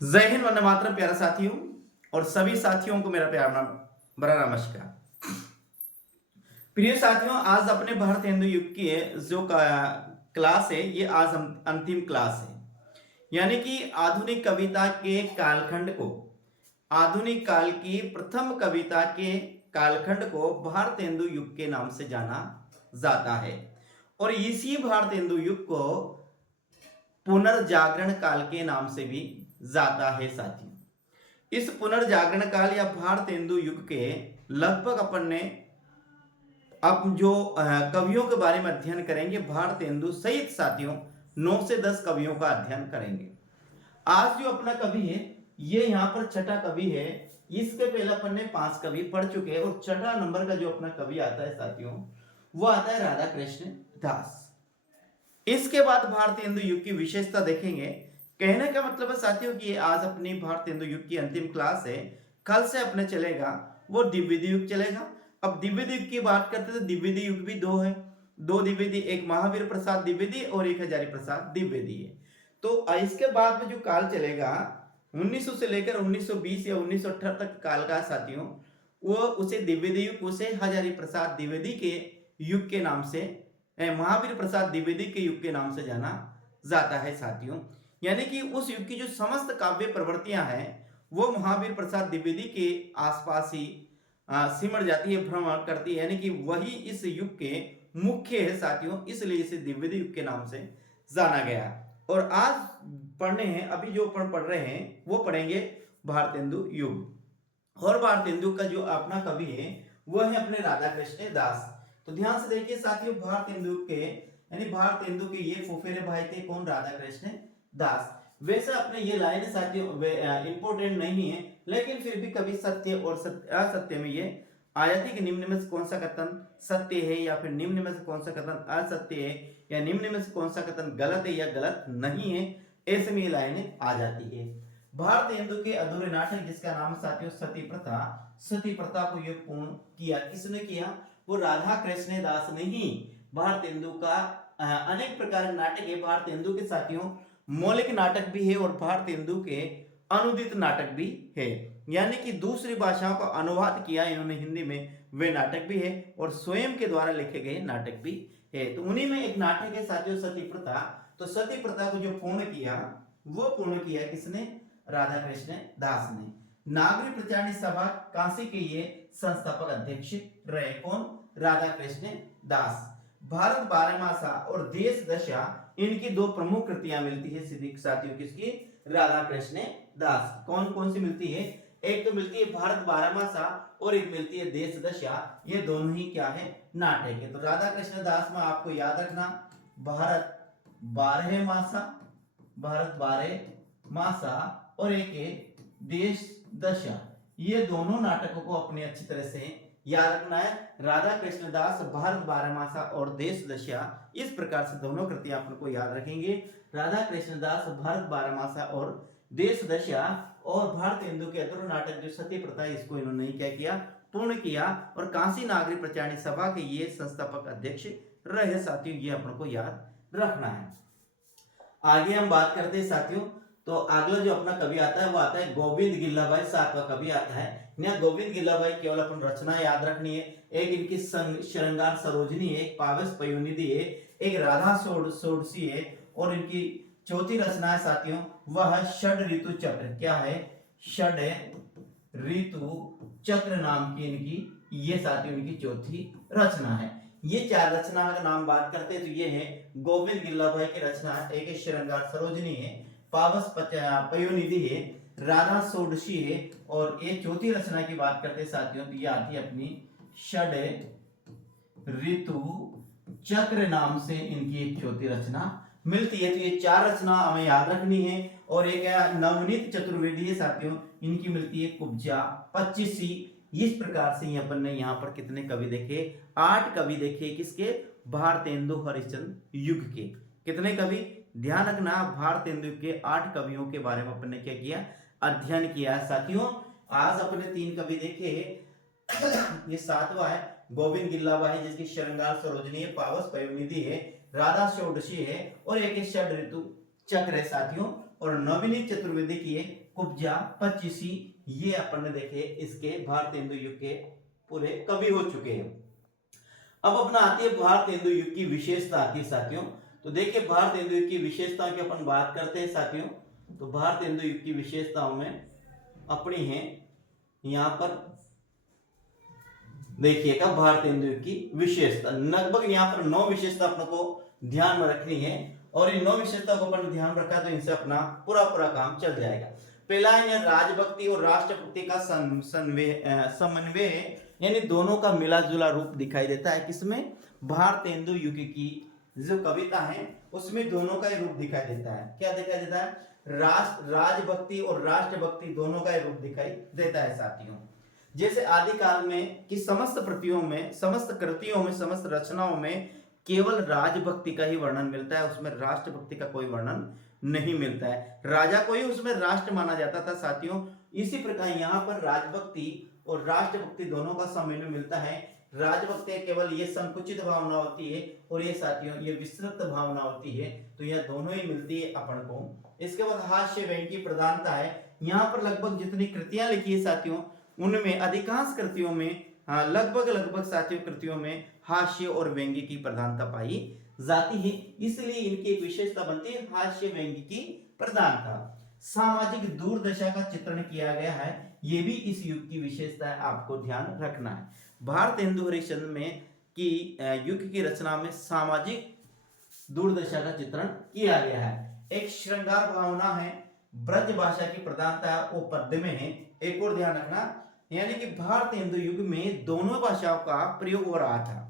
जय हिंद, वंदे मातरम। प्यारे साथियों और सभी साथियों को मेरा प्यार बड़ा नमस्कार। प्रिय साथियों, आज अपने भारत हिंदू युग की जो क्लास है, ये आज हम अंतिम क्लास है। यानी कि आधुनिक कविता के कालखंड को, आधुनिक काल की प्रथम कविता के कालखंड को भारत हिंदू युग के नाम से जाना जाता है। और इसी भारत हिंदू युग को पुनर्जागरण काल के नाम से भी जाता है साथियों। इस पुनर्जागरण काल या भारत हिंदू युग के लगभग अपन ने अब जो कवियों के बारे में अध्ययन करेंगे, भारत हिंदू सहित साथियों 9 से 10 कवियों का अध्ययन करेंगे। आज जो अपना कवि है, ये यहाँ पर छठा कवि है। इसके पहले अपन ने 5 कवि पढ़ चुके हैं और छठा नंबर का जो अपना कवि आता है साथियों, वो आता है राधा कृष्ण दास। इसके बाद भारतीय हिंदू युग की विशेषता देखेंगे। कहने का मतलब है साथियों कि आज अपनी भारतीय हिंदू युग की अंतिम क्लास है। कल से अपने चलेगा वो द्विवेदी युग चलेगा। अब द्विवेदी युग की बात करते तो द्विवेदी युग भी दो है। दो द्विवेदी, एक महावीर प्रसाद द्विवेदी और एक हजारी प्रसाद द्विवेदी है। तो इसके बाद में जो काल चलेगा 1900 से लेकर 1920 या 1918 तक काल का साथियों, वो उसे द्विवेदी युग, उसे हजारी प्रसाद द्विवेदी के युग के नाम से, महावीर प्रसाद द्विवेदी के युग के नाम से जाना जाता है साथियों। यानी कि उस युग की जो समस्त काव्य प्रवृत्तियां हैं, वो महावीर प्रसाद द्विवेदी के आसपास ही सिमट जाती है, भ्रमण करती है। यानी कि वही इस युग के मुख्य है साथियों, इसलिए इसे द्विवेदी युग के नाम से जाना गया। और आज पढ़ने हैं, अभी जो पढ़ रहे हैं वो पढ़ेंगे भारत हिंदू युग। और भारत हिंदू का जो अपना कवि है वो है अपने राधा कृष्ण दास। तो ध्यान से देखिए साथियों, भारत हिंदू के यानी भारत हिंदू के ये फुफेरे भाई थे कौन? राधा कृष्ण दास। वैसे अपने ये लाइन साथियों इंपोर्टेंट नहीं है, लेकिन फिर भी कभी सत्य और असत्य में ये आया थी कि निम्न में से कौन सा कथन सत्य है या फिर निम्न में से कौन सा कथन असत्य है, या निम्न में से कौन सा कथन गलत है या गलत नहीं है। ऐसे में ये लाइनें आ जाती है। भारत हिंदू के अधूरे नाटक जिसका नाम साथियों सती प्रथा, सती प्रथा को ये पूर्ण किया किसने किया? वो राधा कृष्ण दास ने ही। भारत हिंदू का अनेक प्रकार के नाटक है। भारत हिंदू के साथियों मौलिक नाटक भी है और भारत हिंदू के अनुदित नाटक भी है। यानी कि दूसरी भाषाओं का अनुवाद किया इन्होंने हिंदी में, वे नाटक भी है और स्वयं के द्वारा लिखे गए नाटक भी है। तो उन्हीं में एक नाटक है साथियों सती प्रथा। तो सती प्रथा को जो पूर्ण किया, वो पूर्ण किया किसने? राधा कृष्ण दास ने। नागरिक प्रचारणी सभा काशी के ये संस्थापक अध्यक्ष रहे कौन? राधा कृष्ण दास। भारत बारहमासा और देश दशा, इनकी दो प्रमुख कृतियां मिलती है सिद्धिक साथियों किसकी? राधा कृष्ण दास। कौन कौन सी मिलती है? एक तो मिलती है भारत बारहमासा और एक मिलती है देश दशा। ये दोनों ही क्या है? नाटक है। तो राधा कृष्ण दास में आपको याद रखना भारत बारह मासा, भारत बारह मासा और एक है देश दशा। ये दोनों नाटकों को अपने अच्छी तरह से याद रखना है। राधा कृष्ण दास, भारत बारहमासा और देश दशा, इस प्रकार से दोनों कृतियां अपन को याद रखेंगे। राधा कृष्ण दास, भारत बारहमासा और देश दशा। और भारत हिंदू के अधूरे नाटक जो सती प्रथा, इसको इन्होंने क्या किया? पूर्ण किया। और काशी नागरिक प्रचारणी सभा के ये संस्थापक अध्यक्ष रहे साथियों, ये अपन को याद रखना है। आगे हम बात करते हैं साथियों, तो अगला जो अपना कवि आता है वो आता है गोविंद गिल्लाबाई, सातवां कवि आता है। यहाँ गोविंद गिल्लाबाई केवल अपन रचना याद रखनी है। एक इनकी श्रृंगार सरोजनी है, एक पावस पयोनिधि है, एक राधा षोडशी है और इनकी चौथी रचना है साथियों, वह है षड ऋतु चक्र। क्या है? षड ऋतु चक्र नाम की इनकी ये साथियों इनकी चौथी रचना है। ये चार रचना का नाम बात करते हैं तो ये है गोविंद गिल्लाबाई की रचना। एक श्रृंगार सरोजनी है, पावस पयोनिधि है, राधा षोडशी है और ये चौथी रचना की बात करते हैं साथियों तो ये आती है अपनी षड ऋतु चक्र नाम से इनकी एक चौथी रचना मिलती है। तो ये चार रचना हमें याद रखनी है। और एक नवनीत चतुर्वेदी है साथियों, इनकी मिलती है कुब्जा 25सी। इस प्रकार से अपन ने यहाँ पर कितने कवि देखे? 8 कवि देखे। किसके? भारतेंदु हरिश्चंद्र युग के। कितने कवि? ध्यान रखना, भारतेंदु के 8 कवियों के बारे में अपन ने क्या किया? अध्ययन किया साथियों। आज अपने 3 कवि देखे। ये 7वां है गोविंद गिल्लाबाई जिसकी श्रृंगार सरोजनी है, पावस पयोनिधि है, राधा षोडशी है और एक षड ऋतु चक्र है साथियों, और नवनीत चतुर्वेदी की है कुब्जा 25, ये अपन ने देखे इसके भारतेंदु युग के पूरे कवि हो चुके हैं। अब अपना आती है भारतेंदु युग की विशेषता आती है साथियों। तो देखिए भारतेंदु युग की विशेषताओं की अपन बात करते हैं साथियों। तो भारतेंदु युग की विशेषताओं में अपनी है यहां पर देखिएगा भारतेंदु युग की विशेषता, लगभग यहाँ पर 9 विशेषता अपने को ध्यान में रखनी है, और इन 9 विशेषता को अपन ध्यान रखा तो इनसे अपना पूरा काम चल जाएगा। पहला है राजभक्ति और राष्ट्रभक्ति का समन्वय, यानी दोनों का मिला जुला रूप दिखाई देता है किसमें, भारतेंदु युग की जो कविता है उसमें दोनों का ही रूप दिखाई देता है। क्या दिखाई देता है, राजभक्ति और राष्ट्रभक्ति दोनों का ही रूप दिखाई देता है साथियों। जैसे आदिकाल में कि समस्त कृतियों में, समस्त रचनाओं में केवल राजभक्ति का ही वर्णन मिलता है, उसमें राष्ट्रभक्ति का कोई वर्णन नहीं मिलता है। राजा को ही उसमें राष्ट्र माना जाता था साथियों। इसी प्रकार यहाँ पर राजभक्ति और राष्ट्रभक्ति दोनों का सम्मेलन मिलता है। राजभक्ति केवल ये संकुचित भावना होती है, और ये साथियों ये विस्तृत भावना होती है, तो यह दोनों ही मिलती है अपन को। इसके बाद हास्य व्यंग्य की प्रधानता है। यहाँ पर लगभग जितनी कृतियां लिखी है साथियों, उनमें अधिकांश कृतियों में लगभग साथियों कृतियों में हास्य और व्यंग्य की प्रधानता पाई जाती है, इसलिए इनकी एक विशेषता बनती है हास्य व्यंग्य की प्रधानता। सामाजिक दुर्दशा का चित्रण किया गया है, ये भी इस युग की विशेषता है, आपको ध्यान रखना है। भारतेंदु हरिश्चंद्र में की युग की रचना में सामाजिक दुर्दशा का चित्रण किया गया है। एक श्रृंगार भावना है, ब्रज भाषा की प्रधानता वो पद्य में है। एक और ध्यान रखना, यानी कि भारतेंदु युग में दोनों भाषाओं का प्रयोग हो रहा था,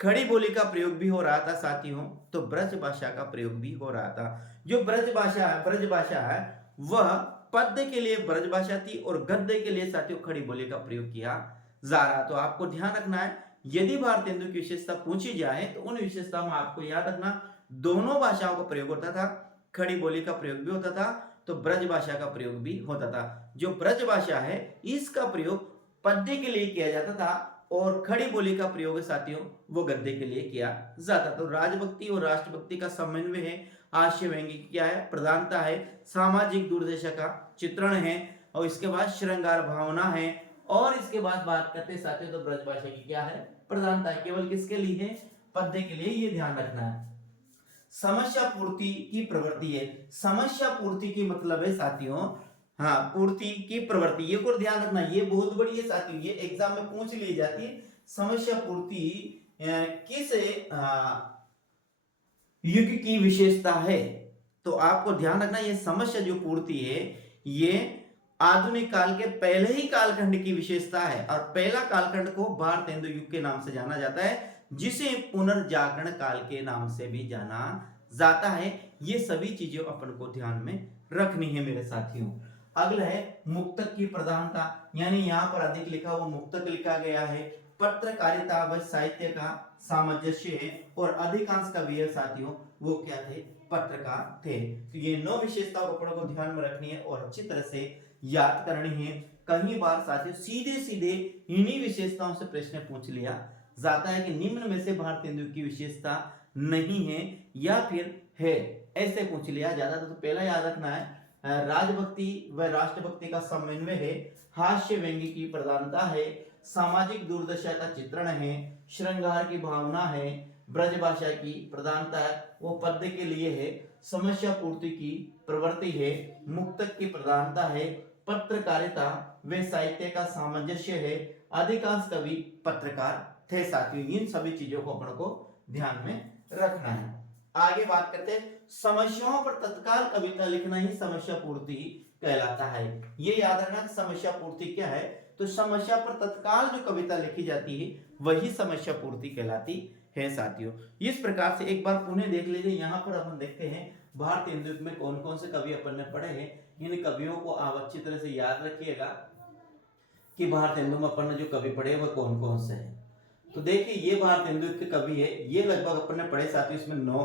खड़ी बोली का प्रयोग भी हो रहा था साथियों, तो ब्रज भाषा का प्रयोग भी हो रहा था। जो ब्रज भाषा है वह पद्य के लिए ब्रज भाषा थी, और गद्य के लिए साथियों खड़ी बोली का प्रयोग किया जा रहा। तो आपको ध्यान रखना है, यदि भारतेंदु की विशेषता पूछी जाए तो उन विशेषताओं में आपको याद रखना दोनों भाषाओं का प्रयोग होता था, खड़ी बोली का प्रयोग भी होता था, तो ब्रज भाषा का प्रयोग भी होता था। जो ब्रज भाषा है इसका प्रयोग पद्य के लिए किया जाता था, और खड़ी बोली का प्रयोग साथियों वो गद्य के लिए किया जाता। तो राजभक्ति और राष्ट्रभक्ति का समन्वय है, हास्य व्यंग्य की क्या है प्रधानता है, सामाजिक दुर्दशा का चित्रण है, और इसके बाद श्रृंगार भावना है, और इसके बाद बात करते हैं साथियों तो ब्रज भाषा की क्या है प्रधानता है। केवल किसके लिए है, पद्य के लिए, ये ध्यान रखना है। समस्या पूर्ति की प्रवृत्ति है। समस्या पूर्ति की मतलब है साथियों पूर्ति की प्रवृत्ति, ये को ध्यान रखना, ये बहुत बड़ी है साथियों, ये एग्जाम में पूछ ली जाती है। समस्या पूर्ति किस युग की विशेषता है, तो आपको ध्यान रखना ये समस्या जो पूर्ति है ये आधुनिक काल के पहले ही कालखंड की विशेषता है, और पहला कालखंड को भारतेंदु युग के नाम से जाना जाता है, जिसे पुनर्जागरण काल के नाम से भी जाना जाता है। ये सभी चीजें अपन को ध्यान में रखनी है मेरे साथियों। अगला है मुक्तक की प्रधानता, यानी यहाँ पर अधिक लिखा हुआ मुक्तक लिखा गया है। पत्रकारिता व साहित्य का सामंजस्य है, और अधिकांश कवि साथियों वो क्या थे पत्रकार थे। तो ये 9 विशेषताओं को अपन को ध्यान में रखनी है और अच्छी तरह से याद करनी है। कई बार साथियों सीधे सीधे इन्हीं विशेषताओं से प्रश्न पूछ लिया जाता है कि निम्न में से भारतेंदु की विशेषता नहीं है या फिर है, ऐसे पूछ लिया जाता है। तो पहला याद रखना है राजभक्ति व राष्ट्रभक्ति का समन्वय है, हास्य व्यंग्य की प्रधानता है, सामाजिक दुर्दशा का चित्रण है, श्रृंगार की भावना है, ब्रज भाषा की प्रधानता है वो पद्य के लिए है, समस्या पूर्ति की प्रवृत्ति है, मुक्तक की प्रधानता है, पत्रकारिता व साहित्य का सामंजस्य है, अधिकांश कवि पत्रकार थे साथियों। इन सभी चीजों को अपन को ध्यान में रखना है। आगे बात करते हैं समस्याओं पर तत्काल कविता लिखना ही समस्या पूर्ति कहलाता है। ये याद रखना समस्या पूर्ति क्या है, तो समस्या पर तत्काल जो कविता लिखी जाती है वही समस्या पूर्ति कहलाती है साथियों। इस प्रकार से एक बार पुनः देख लीजिए, यहाँ पर अपन देखते हैं भारतेंदु में कौन कौन से कवि अपन ने पढ़े हैं। इन कवियों को आप अच्छी तरह से याद रखिएगा कि भारतेंदु में अपन ने जो कवि पढ़े वह कौन कौन से हैं। तो देखिए ये भारतेंदु के कवि है, ये लगभग अपन ने पढ़े साथियों, इसमें 9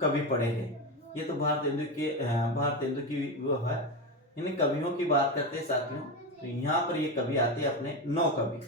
कवि पढ़े हैं। ये तो भारतेंदु की वो है। इन कवियों की बात करते हैं साथियों, तो यहाँ पर ये कवि आते हैं अपने 9 कवि।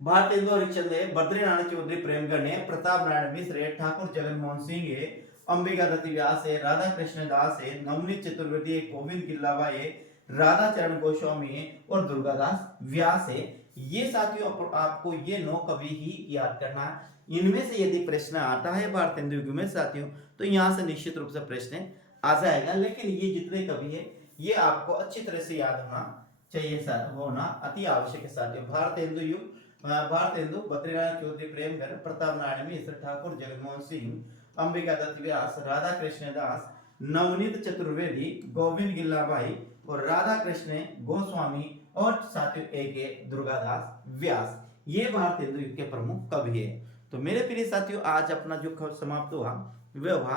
भारतेंदु हरिश्चंद्र है, बद्रीनारायण चौधरी प्रेमगढ़ है, प्रताप नारायण मिश्र है, ठाकुर जगन मोहन सिंह है, अंबिका दत्त व्यास है, राधा कृष्ण दास है, नवनीत चतुर्वेदी है, गोविंद गिल्लाबाई है, राधा चरण गोस्वामी है और दुर्गादास व्यास है। ये साथियों आपको ये 9 कवि ही याद करना है। इनमें से यदि प्रश्न आता है भारतेंदु युग में साथियों, तो यहाँ से निश्चित रूप से प्रश्न आ जाएगा। लेकिन ये जितने कवि है ये आपको अच्छी तरह से याद होना चाहिए, होना अति आवश्यक है साथियों। भारतेंदु युग, भारतेंदु, बद्रीनाथ चौधरी, प्रेमकर, प्रताप नारायण मिश्र, ठाकुर जगमोहन सिंह, अंबिका दत्त व्यास, राधा कृष्ण दास, नवनीत चतुर्वेदी, गोविंद गिल्लाबाई और राधा कृष्ण गोस्वामी और साथियों एक दुर्गादास व्यास, ये भारतेंदु युग के प्रमुख कवि है। तो मेरे प्रिय साथियों, आज अपना जो खबर समाप्त हुआ वह हुआ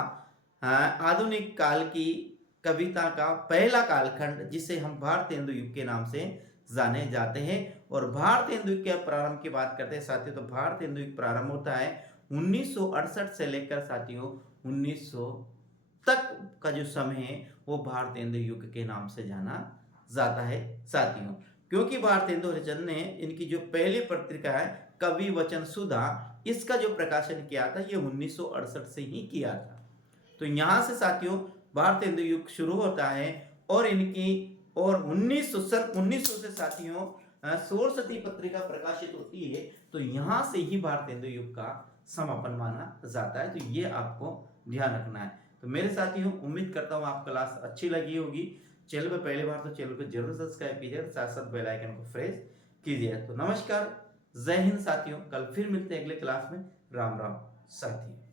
आधुनिक काल की कविता का पहला कालखंड, जिसे हम भारतेंदु युग के नाम से जाने जाते हैं। और भारतेंदु युग के प्रारंभ की बात करते हैं साथियों, तो भारतेंदु युग प्रारंभ होता है 1968 से लेकर साथियों 1900 तक का जो समय है वो भारतेंदु युग के नाम से जाना जाता है साथियों। क्योंकि भारतेंदु हरिश्चंद्र ने इनकी जो पहली पत्रिका है कवि वचन सुधा, इसका जो प्रकाशन किया था ये 1968 से ही किया था। तो यहाँ से साथियों भारतेंदु युग शुरू होता है और इनकी और 1900 से साथियों सरस्वती पत्रिका प्रकाशित होती है। तो यहाँ से ही भारतेंदु युग का समापन माना जाता है। तो ये आपको ध्यान रखना है। तो मेरे साथियों, उम्मीद करता हूँ आप क्लास अच्छी लगी होगी। चैनल पर पहली बार तो चैनल को जरूर सब्सक्राइब कीजिए, साथ साथ बेल आइकन को प्रेस कीजिए। तो नमस्कार, जय हिंद साथियों, कल फिर मिलते हैं अगले क्लास में। राम राम साथियों।